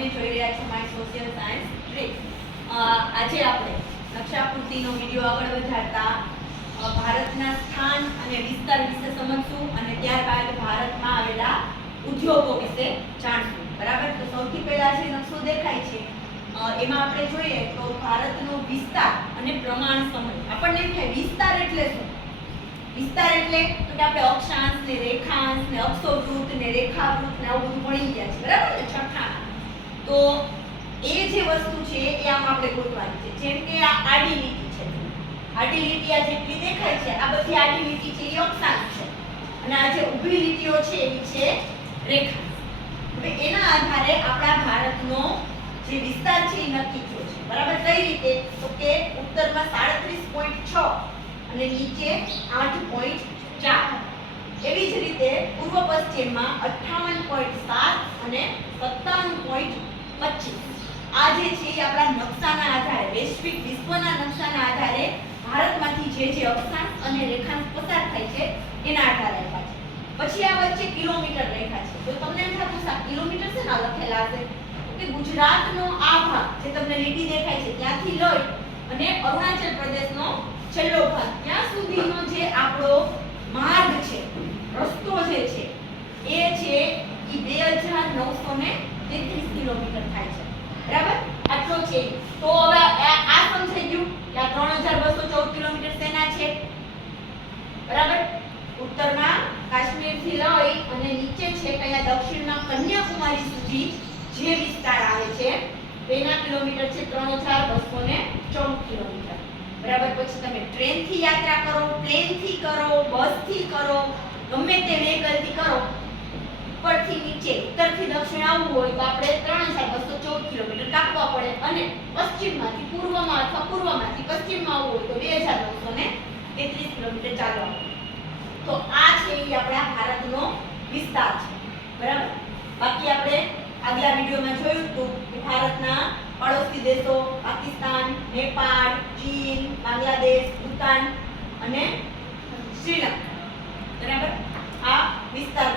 તમે જોઈ રહ્યા છો માય સોશિયલ સાયન્સ ટ્રીક. આજે આપણે નકશાકૃતિનો વિડિયો આગળ વધારતા ભારતના સ્થાન અને વિસ્તાર વિશે સમજશું અને ત્યારબાદ ભારતમાં આવેલા ઉદ્યોગો વિશે જાણશું. બરાબર? તો સૌથી પહેલા જે નકશો દેખાય છે એમાં આપણે જોઈએ તો ભારતનો વિસ્તાર અને પ્રમાણ સમય. આપણને એમ થાય વિસ્તાર એટલે શું? વિસ્તાર એટલે તો કે આપણે અક્ષાંશ ને રેખાંશ ને અક્ષોવૃત્ત ને રેખાવૃત્ત ને આવું બધું ભણી ગયા છે. બરાબર ને? છઠ્ઠા. તો એ જે વસ્તુ છે એ આમ આપણે ગોતવાની છે. જેમ કે આ આડી લીટી છે. આડી લીટી આ જેટલી દેખાય છે આ બધી આડી લીટી છે એ અક્ષાંશ છે અને આ જે ઊભી લીટીઓ છે એવી છે રેખાંશ. હવે એના આધારે આપણા ભારતનો જે વિસ્તાર છે એ નક્કી થયો છે. બરાબર? કઈ રીતે? તો કે ઉત્તરમાં 37.6 અને નીચે 8.4. એવી જ રીતે પૂર્વ પશ્ચિમમાં 58.7 અને 57.25. આ જે છે એ આપણા નકશાના આધારે વૈશ્વિક વિશ્વના નકશાના આધારે ભારતમાંથી જે અક્ષાંશ અને રેખાંશ પસાર થાય છે એના આધારે આપ્યા છે. પછી આ વચ્ચે કિલોમીટર રેખા છે. તો તમને એમ થતું છે કિલોમીટર છે ને લખેલા હશે કે ગુજરાતનો આ ભાગ જે તમને લીટી દેખાય છે ત્યાંથી લઈ અને અરુણાચલ પ્રદેશનો છેલ્લો ભાગ ત્યાં સુધીનો જે આપણો માર્ગ છે, રસ્તો જે છે એ છે ઈ 2933 કિલોમીટર થાય છે. બરાબર? આટલો છે. તો હવે આ સમજાઈ ગયું કે આ 3214 કિલોમીટર શેના છે? બરાબર? ઉત્તરમાં કાશ્મીર થી લઈ અને નીચે છે કયા દક્ષિણમાં કન્યાકુમારી સુધી જે વિસ્તાર આવે છે તેના કિલોમીટર છે 3214 કિલોમીટર. બરાબર? પછી તમે ટ્રેન થી યાત્રા કરો, પ્લેન થી કરો, બસ થી કરો, ગમે તે વેહિકલ થી કરો, ઉપરથી નીચે ઉત્તરથી દક્ષિણ આવવું હોય તો આપણે 3214 કિલોમીટર કાપવા પડે અને પશ્ચિમમાંથી પૂર્વમાં અથવા પૂર્વમાંથી પશ્ચિમમાં આવવું હોય તો 2933 કિલોમીટર ચાલવા પડે. તો આ છે એ આપણા ભારતનો વિસ્તાર છે. બરાબર? બાકી આપણે આગલા વિડિયોમાં જોયું હતું કે ભારતના પડોશી દેશો પાકિસ્તાન, નેપાળ, ચીન, બાંગ્લાદેશ, ભૂતાન અને શ્રીલંકા. બરાબર? આ વિસ્તાર